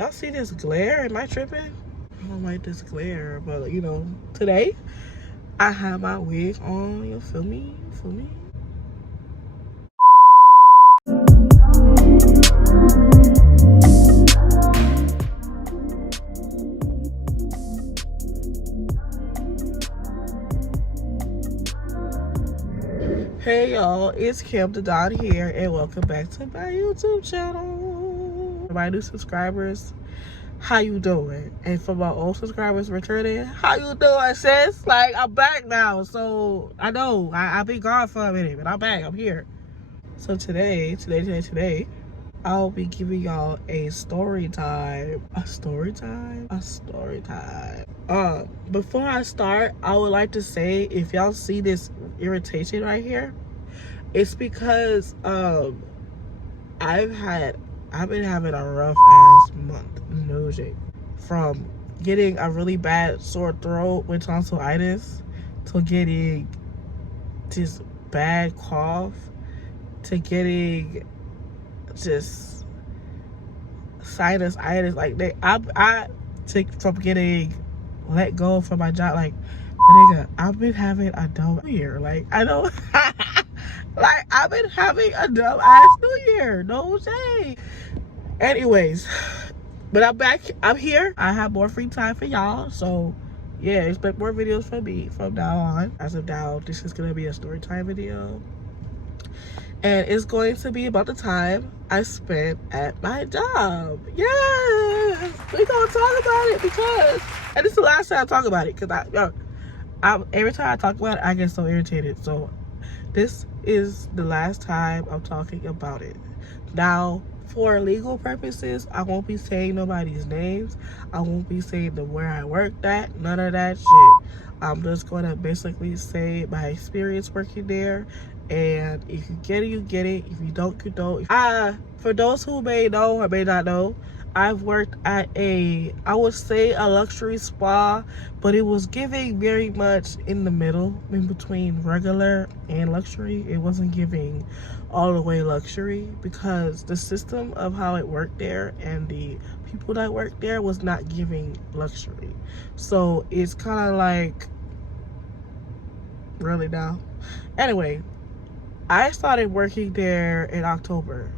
Y'all see this glare? Am I tripping? I don't like this glare, but you know, today I have my wig on. You feel me? You feel me? Hey y'all, it's CamDaDon here, and welcome back to my YouTube channel. For my new subscribers, how you doing? And for my old subscribers returning, how you doing, sis? Like, I'm back now, so I know I've been gone for a minute, but I'm back. I'm here. So today, I'll be giving y'all a story time. A story time? A story time. Before I start, I would like to say, if y'all see this irritation right here, it's because I've been having a rough ass month. No shit. From getting a really bad sore throat with tonsillitis to getting this bad cough to getting just sinusitis. Like I took from getting let go from my job. Like, nigga, I've been having a dumb year. Like, I know. Like, I've been having a dumb ass New Year. No shade. Anyways, but I'm back. I'm here. I have more free time for y'all. So, yeah, expect more videos from me from now on. As of now, this is going to be a story time video. And it's going to be about the time I spent at my job. Yes! We're going to talk about it because, and this is the last time I talk about it, because every time I talk about it, I get so irritated. So this is the last time I'm talking about it. Now, for legal purposes, I won't be saying nobody's names. I won't be saying where I worked at. None of that shit. I'm just going to basically say my experience working there. And if you get it, you get it. If you don't, you don't. For those who may know or may not know, I've worked at I would say a luxury spa, but it was giving very much in the middle, in between regular and luxury. It wasn't giving all the way luxury because the system of how it worked there and the people that worked there was not giving luxury. So it's kind of like, really now. Anyway, I started working there in October,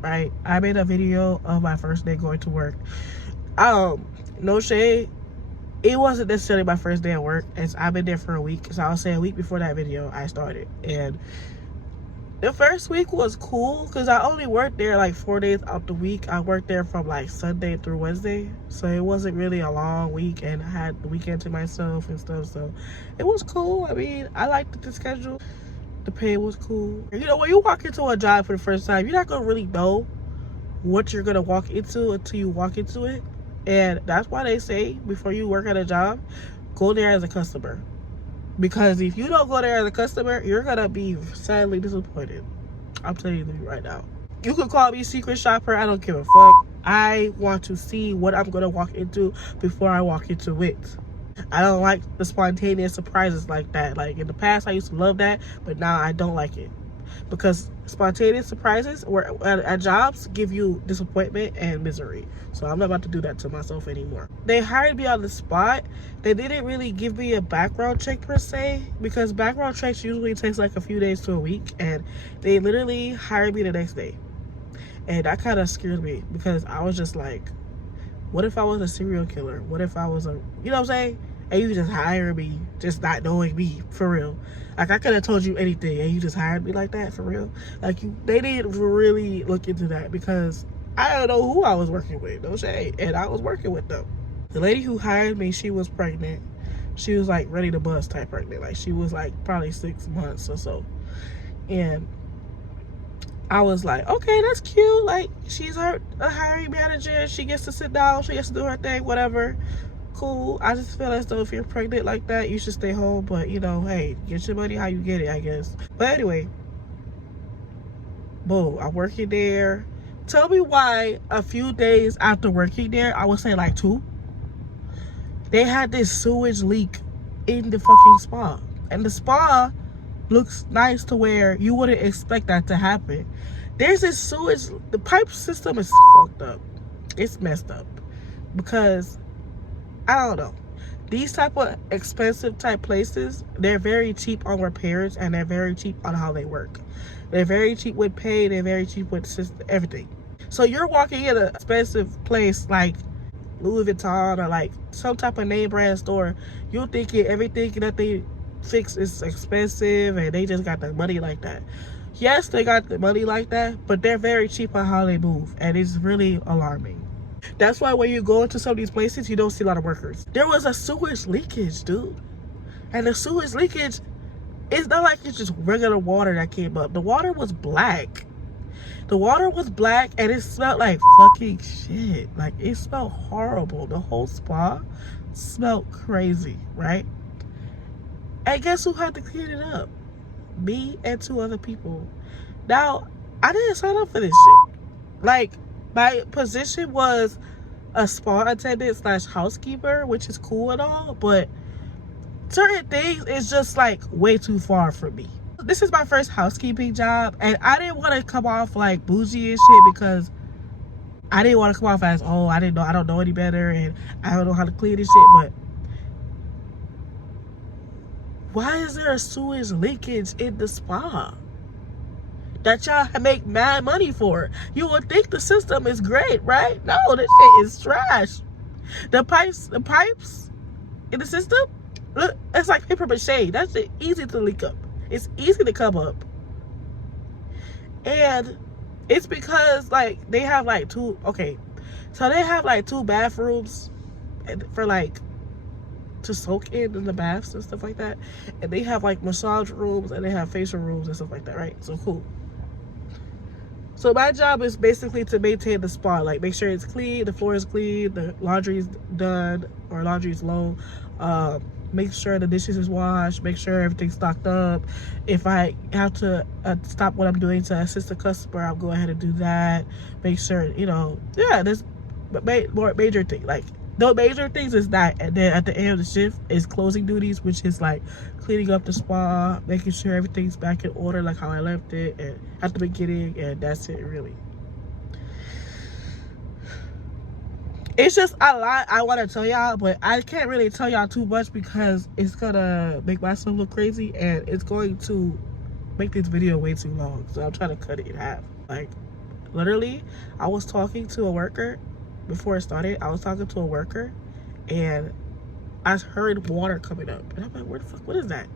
right? I made a video of my first day going to work. No shade, it wasn't necessarily my first day at work, as I've been there for a week. So I'll say a week before that video I started. And the first week was cool because I only worked there like 4 days out the week. I worked there from like Sunday through Wednesday. So it wasn't really a long week, and I had the weekend to myself and stuff. So it was cool. I mean, I liked the schedule. The pay was cool. You know, when you walk into a job for the first time, you're not gonna really know what you're gonna walk into until you walk into it. And that's why they say before you work at a job, go there as a customer. Because if you don't go there as a customer, you're gonna be sadly disappointed. I'm telling you right now. You can call me secret shopper, I don't give a fuck. I want to see what I'm gonna walk into before I walk into it. I don't like the spontaneous surprises like that. Like, in the past, I used to love that, but now I don't like it. Because spontaneous surprises at jobs give you disappointment and misery. So I'm not about to do that to myself anymore. They hired me on the spot. They didn't really give me a background check per se, because background checks usually takes like a few days to a week, and they literally hired me the next day. And that kind of scared me, because I was just like, what if I was a serial killer? What if I was a, you know what I'm saying? And you just hired me, just not knowing me, for real. Like, I could have told you anything, and you just hired me like that, for real. Like, they didn't really look into that, because I don't know who I was working with, no shade. And I was working with them. The lady who hired me, she was pregnant. She was like ready to bust type pregnant. Like, she was like probably 6 months or so. And I was like, okay, that's cute. Like, she's a hiring manager. She gets to sit down. She gets to do her thing, whatever. Cool. I just feel as though if you're pregnant like that, you should stay home. But, you know, hey, get your money how you get it, I guess. But anyway, boom, I'm working there. Tell me why a few days after working there, I would say like 2, they had this sewage leak in the fucking spa. And the spa looks nice to where you wouldn't expect that to happen. There's this sewage, the pipe system is fucked up. It's messed up because I don't know. These type of expensive type places, they're very cheap on repairs and they're very cheap on how they work. They're very cheap with pay. They're very cheap with system, everything. So you're walking in an expensive place like Louis Vuitton or like some type of name brand store, you're thinking everything that they fix is expensive and they just got the money like that. Yes, they got the money like that, but they're very cheap on how they move, and it's really alarming. That's why when you go into some of these places, you don't see a lot of workers. There was a sewage leakage, dude. And the sewage leakage, it's not like it's just regular water that came up. The water was black. The water was black and it smelled like fucking shit. Like, it smelled horrible. The whole spa smelled crazy, right? And guess who had to clean it up? Me and 2 other people. Now, I didn't sign up for this shit. Like, my position was a spa attendant / housekeeper, which is cool and all, but certain things is just like way too far for me. This is my first housekeeping job, and I didn't want to come off like bougie and shit because I didn't want to come off as, oh, I don't know any better and I don't know how to clean this shit. But why is there a sewage leakage in the spa that y'all make mad money for? You would think the system is great, right? No, this shit is trash. The pipes in the system, look, it's like paper mache. That's easy to leak up. It's easy to come up. And it's because like they have like 2, okay, so they have like 2 bathrooms for like to soak in the baths and stuff like that, and they have like massage rooms and they have facial rooms and stuff like that, right? So cool. So my job is basically to maintain the spa, like make sure it's clean, the floor is clean, the laundry is done or laundry is low, make sure the dishes is washed, make sure everything's stocked up. If I have to stop what I'm doing to assist the customer, I'll go ahead and do that. Make sure, you know, yeah, there's more major thing. Like, no major things is that, and then at the end of the shift is closing duties, which is like cleaning up the spa, making sure everything's back in order like how I left it and at the beginning, and that's it really. It's just a lot I want to tell y'all, but I can't really tell y'all too much because it's gonna make myself look crazy and it's going to make this video way too long. So I'm trying to cut it in half. Like, literally, I was talking to a worker before it started. I was talking to a worker and I heard water coming up, and I'm like, where the fuck, what is that?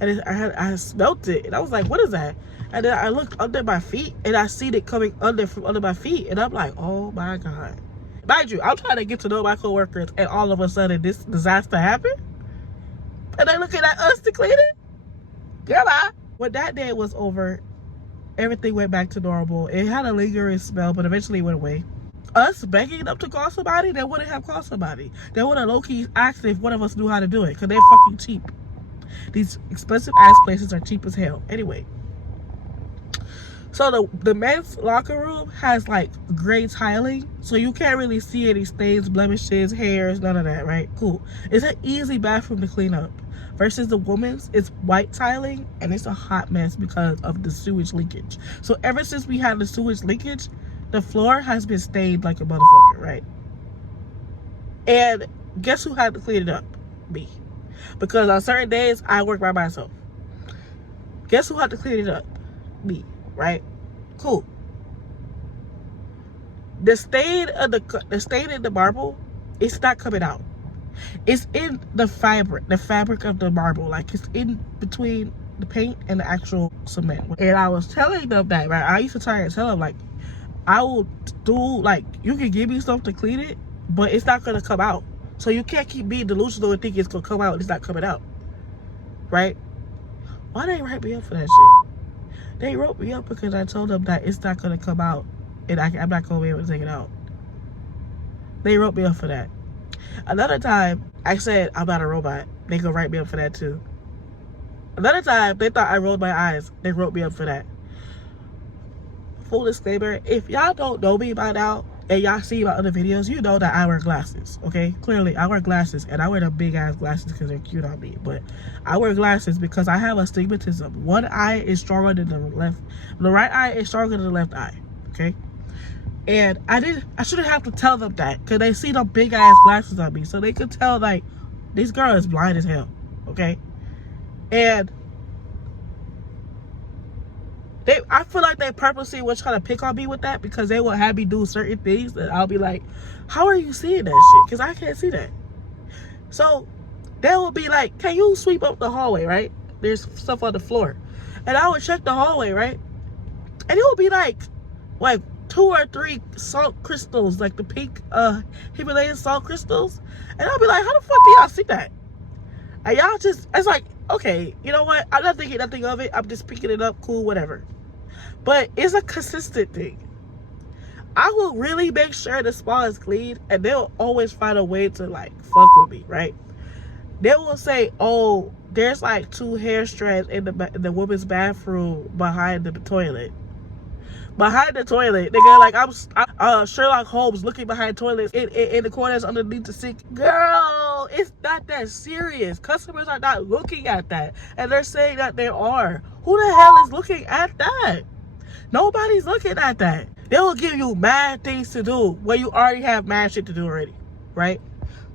And I smelt it, and I was like, what is that? And then I looked under my feet and I seen it coming from under my feet, and I'm like, oh my god. Mind you, I'm trying to get to know my coworkers, and all of a sudden this disaster happened, and they're looking at us to clean it. Girl, when that day was over, everything went back to normal. It had a lingering smell, but eventually it went away. Us begging them to call somebody, they wouldn't have called somebody. They would have low-key asked if one of us knew how to do it, because they're fucking cheap. These expensive ass places are cheap as hell. Anyway, so the men's locker room has like gray tiling, so you can't really see any stains, blemishes, hairs, none of that, right? Cool. It's an easy bathroom to clean up. Versus the women's, it's white tiling and it's a hot mess because of the sewage leakage. So ever since we had the sewage leakage, the floor has been stained like a motherfucker, right? And guess who had to clean it up? Me. Because on certain days, I work by myself. Guess who had to clean it up? Me, right? Cool. The stain in the marble, it's not coming out. It's in the fabric of the marble. Like, it's in between the paint and the actual cement. And I was telling them that, right? I used to try and tell them, like, I will do, like, you can give me stuff to clean it, but it's not gonna come out. So you can't keep being delusional and thinking it's gonna come out and it's not coming out, right? Why they write me up for that shit? They wrote me up because I told them that it's not gonna come out and I'm not gonna be able to take it out. They wrote me up for that. Another time, I said I'm not a robot. They gonna write me up for that too. Another time, they thought I rolled my eyes. They wrote me up for that. Full disclaimer, if y'all don't know me by now and y'all see my other videos, you know that I wear glasses, okay? Clearly, I wear glasses, and I wear the big ass glasses because they're cute on me, but I wear glasses because I have astigmatism. One eye is stronger than the left. The right eye is stronger than the left eye, okay? And I shouldn't have to tell them that, because they see the big ass glasses on me, so they could tell like this girl is blind as hell. Okay. And I feel like they purposely was trying to pick on me with that, because they will have me do certain things that I'll be like, how are you seeing that shit? Because I can't see that. So they will be like, can you sweep up the hallway, right? There's stuff on the floor. And I would check the hallway, right? And it would be like 2 or 3 salt crystals, like the pink Himalayan salt crystals. And I'll be like, how the fuck do y'all see that? And y'all just, it's like, okay, you know what? I'm not thinking nothing of it. I'm just picking it up, cool, whatever. But it's a consistent thing. I will really make sure the spa is clean, and they'll always find a way to like fuck with me, right? They will say, oh, there's like 2 hair strands in the women's bathroom behind the toilet. Behind the toilet, nigga, like I'm Sherlock Holmes looking behind toilets in the corners underneath the sink. Girl, it's not that serious. Customers are not looking at that, and they're saying that they are. Who the hell is looking at that? Nobody's looking at that. They will give you mad things to do when you already have mad shit to do already, right?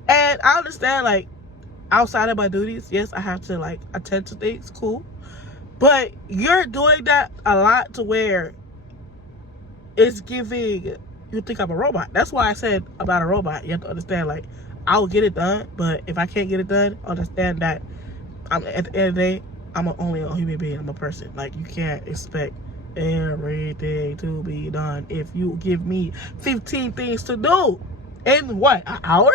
And I understand, like, outside of my duties, yes, I have to like attend to things, cool. But you're doing that a lot to where it's giving you think I'm a robot. That's why I said about a robot. You have to understand, like, I'll get it done, but if I can't get it done, understand that I'm at the end of the day, I'm only a human being. I'm a person. Like, you can't expect everything to be done. If you give me 15 things to do in what, an hour?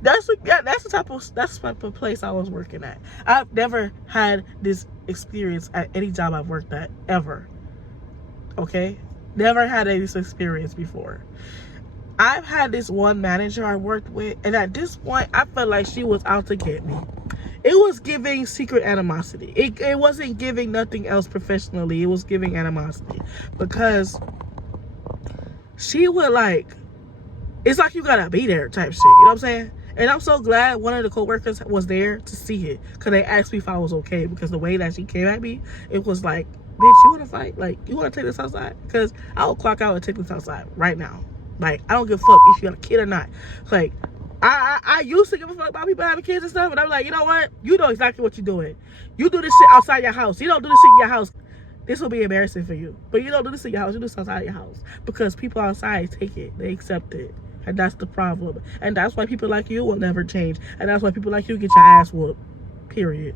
That's the type of place I was working at. I've never had this experience at any job I've worked at ever. Okay, never had this experience before. I've had this one manager I worked with, and at this point, I felt like she was out to get me. It was giving secret animosity. It wasn't giving nothing else professionally. It was giving animosity, because she would like, it's like you gotta be there type shit. You know what I'm saying? And I'm so glad one of the coworkers was there to see it, because they asked me if I was okay, because the way that she came at me, it was like, bitch, you want to fight? Like, you want to take this outside? Because I will clock out and take this outside right now. Like, I don't give a fuck if you got a kid or not. Like, I used to give a fuck about people having kids and stuff, and I'm like, you know what? You know exactly what you're doing. You do this shit outside your house. You don't do this shit in your house. This will be embarrassing for you. But you don't do this in your house. You do this outside your house. Because people outside take it. They accept it. And that's the problem. And that's why people like you will never change. And that's why people like you get your ass whooped. Period.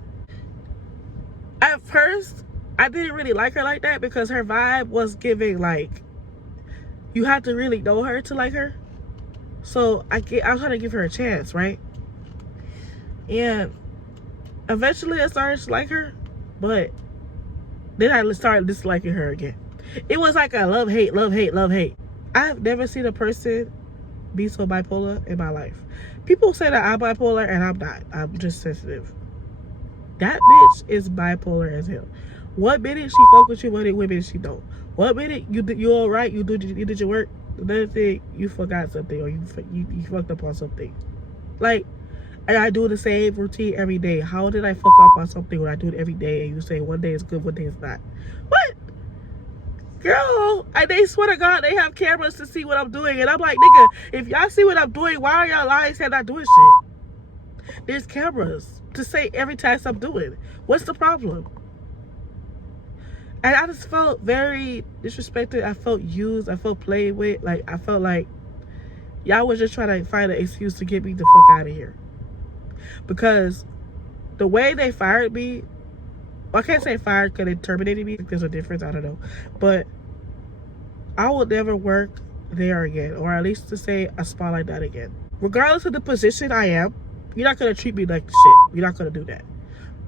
At first, I didn't really like her like that, because her vibe was giving like, you have to really know her to like her. So I was trying to give her a chance, right? And eventually I started to like her, but then I started disliking her again. It was like a love, hate, love, hate, love, hate. I've never seen a person be so bipolar in my life. People say that I'm bipolar, and I'm not. I'm just sensitive. That bitch is bipolar as hell. One minute she fuck with you, one minute she don't. One minute you all right, you did your work. Another thing, you forgot something, or you fucked up on something. Like, and I do the same routine every day. How did I fuck up on something when I do it every day, and you say one day is good, one day is not? What? Girl, and they swear to God they have cameras to see what I'm doing, and I'm like, nigga, if y'all see what I'm doing, why are y'all lying saying I'm not doing shit? There's cameras to say every task I'm doing. What's the problem? And I just felt very disrespected. I felt used. I felt played with. Like, I felt like y'all was just trying to find an excuse to get me the fuck out of here. Because the way they fired me, well, I can't say fired because they terminated me. There's a difference. I don't know. But I will never work there again, or at least to say a spot like that again. Regardless of the position I am, you're not going to treat me like shit. You're not going to do that.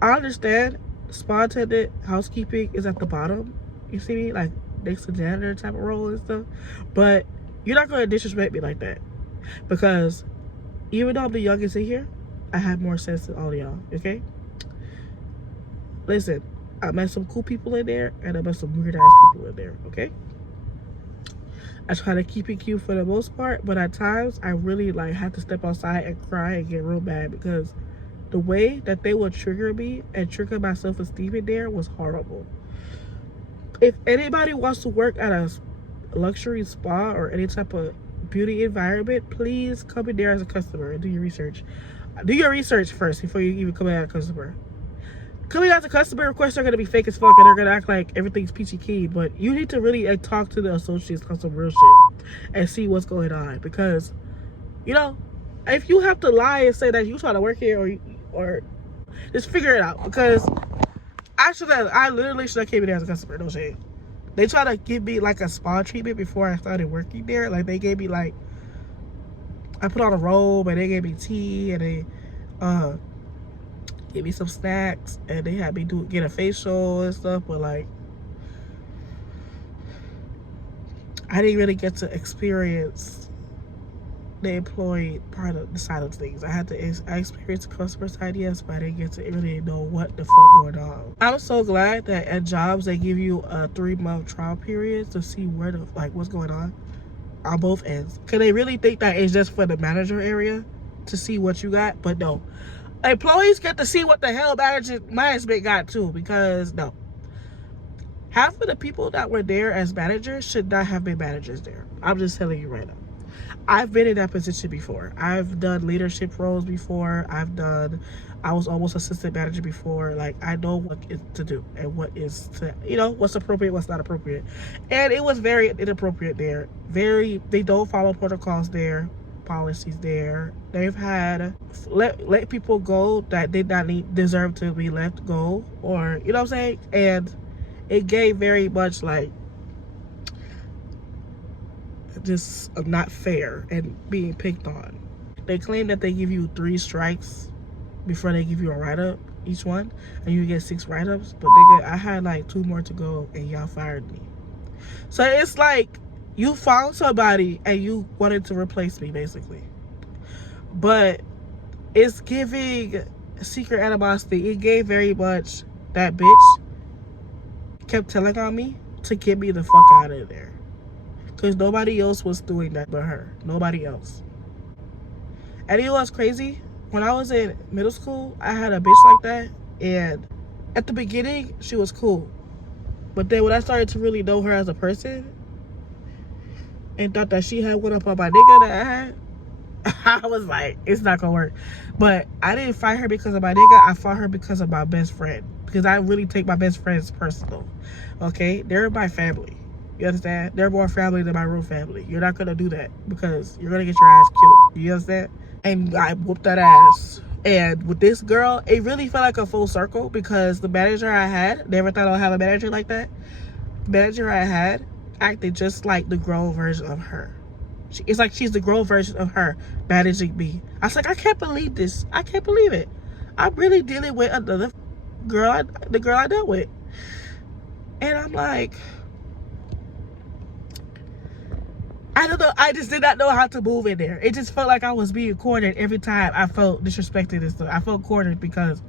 I understand spa attendant, housekeeping is at the bottom. You see me? Like, next to janitor type of role and stuff. But you're not going to disrespect me like that. Because even though I'm the youngest in here, I have more sense than all of y'all, okay? Listen, I met some cool people in there, and I met some weird ass people in there, okay? I try to keep it cute for the most part, but at times I really like have to step outside and cry and get real mad, because the way that they would trigger me and trigger my self-esteem in there was horrible. If anybody wants to work at luxury spa or any type of beauty environment, please come in there as a customer and do your research. Do your research first before you even come in as a customer. Coming as a customer, of course, they're going to be fake as fuck and they're going to act like everything's peachy keen. But you need to really talk to the associates on some real shit and see what's going on. Because, you know, if you have to lie and say that you trying to work here or just figure it out. Because I literally should have came in there as a customer, no shade. They tried to give me like a spa treatment before I started working there. Like they gave me like, I put on a robe and they gave me tea and they gave me some snacks and they had me get a facial and stuff. But like, I didn't really get to experience the employee part of the side of things. I experienced the customer side, yes, but I didn't get to really know what the fuck going on. I'm so glad that at jobs they give you a 3-month trial period to see where the what's going on both ends. Cause they really think that it's just for the manager area to see what you got, but no. Employees get to see what the hell management got too, because no. Half of the people that were there as managers should not have been managers there. I'm just telling you right now. I've been in that position before. I've done leadership roles before. I was almost assistant manager before. Like, I know what is to do and what is to, you know, what's appropriate, what's not appropriate. And it was very inappropriate there. They don't follow protocols there, policies there. They've had let people go that did not deserve to be let go, or, you know what I'm saying? And it gave very much like, just not fair and being picked on. They claim that they give you 3 strikes before they give you a write-up each one, and you get 6 write-ups, but I had like 2 more to go and y'all fired me. So it's like you found somebody and you wanted to replace me basically, but it's giving secret animosity. It gave very much that bitch kept telling on me to get me the fuck out of there. Because nobody else was doing that but her. Nobody else. And you know what's crazy? When I was in middle school, I had a bitch like that. And at the beginning, she was cool. But then when I started to really know her as a person, and thought that she had one up on my nigga that I had, I was like, it's not gonna work. But I didn't fight her because of my nigga. I fought her because of my best friend. Because I really take my best friends personal. Okay? They're my family. You understand? They're more family than my real family. You're not gonna do that because you're gonna get your ass killed. You understand? And I whooped that ass. And with this girl, it really felt like a full circle because the manager I had, never thought I'd have a manager like that. The manager I had acted just like the grown version of her. It's like she's the grown version of her managing me. I was like, I can't believe this. I can't believe it. I'm really dealing with another girl, the girl I dealt with. And I'm like, I don't know. I just did not know how to move in there. It just felt like I was being cornered every time I felt disrespected and stuff. I felt cornered because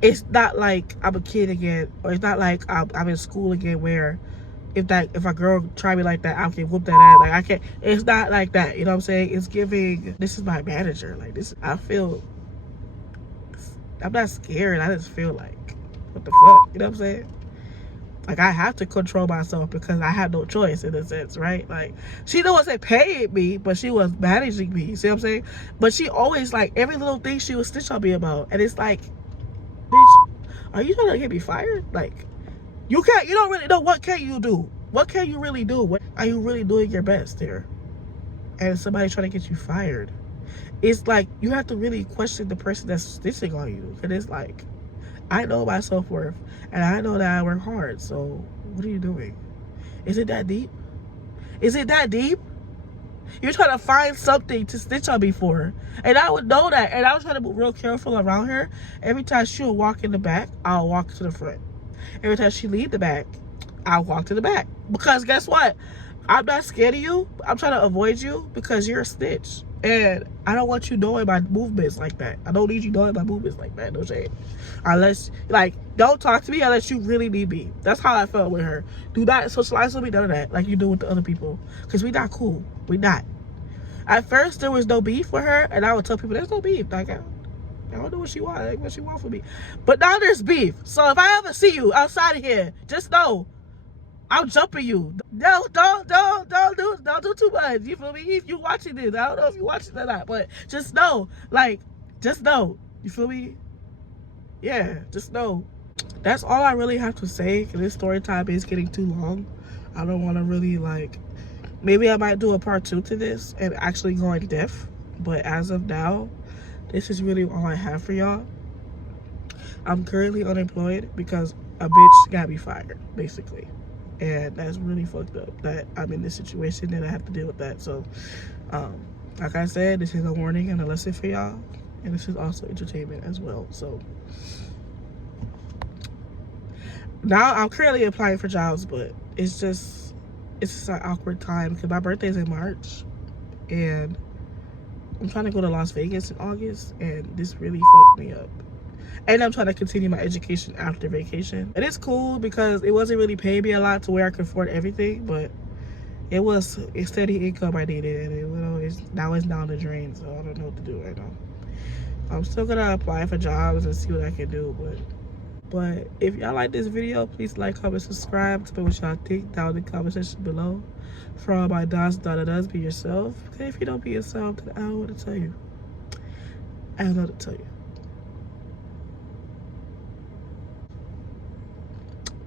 it's not like I'm a kid again, or it's not like I'm in school again where if a girl try me like that, I can whoop that ass. Like I can't. It's not like that. You know what I'm saying? It's giving. This is my manager. Like this. I feel. I'm not scared. I just feel like, what the fuck? You know what I'm saying? Like, I have to control myself because I have no choice in a sense, right? Like, she wasn't paying me, but she was managing me. See what I'm saying? But she always, like, every little thing she would snitch on me about. And it's like, bitch, are you trying to get me fired? Like, you don't really know, what can you do? What can you really do? What are you really doing your best here? And somebody trying to get you fired. It's like, you have to really question the person that's snitching on you. And it's like, I know my self-worth, and I know that I work hard, so what are you doing? Is it that deep? Is it that deep? You're trying to find something to snitch on me for. And I would know that, and I was trying to be real careful around her. Every time she would walk in the back, I'll walk to the front. Every time she leave the back, I'll walk to the back. Because guess what? I'm not scared of you. I'm trying to avoid you because you're a snitch. And I don't want you knowing my movements like that. I don't need you knowing my movements like that. No shade. Unless, like, don't talk to me unless you really need me. That's how I felt with her. Do not socialize with me, none of that, like you do with the other people. Because we not cool. We not. At first, there was no beef with her. And I would tell people, there's no beef. Like, I don't know what she wants. Like, what she want from me. But now there's beef. So if I ever see you outside of here, just know I'm jumping you. No, don't do too much. You feel me? If you watching this, I don't know if you watching it or not, but just know, like, just know. You feel me? Yeah, just know. That's all I really have to say. This story time is getting too long. I don't want to really like. Maybe I might do a part 2 to this and actually go in depth. But as of now, this is really all I have for y'all. I'm currently unemployed because a bitch got me fired, basically. And that's really fucked up that I'm in this situation and I have to deal with that. So, like I said, this is a warning and a lesson for y'all. And this is also entertainment as well. So, now I'm currently applying for jobs, but it's just an awkward time because my birthday's in March. And I'm trying to go to Las Vegas in August. And this really fucked me up. And I'm trying to continue my education after vacation. And it's cool because it wasn't really paying me a lot to where I could afford everything, but it was a steady income I needed, and now it's down the drain, so I don't know what to do right now. I'm still gonna apply for jobs and see what I can do, but if y'all like this video, please like, comment, subscribe. Tell me what y'all think down in the comment section below. For all my does, be yourself. Okay, if you don't be yourself, then I don't know what to tell you. I don't know what to tell you.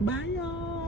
Bye, y'all.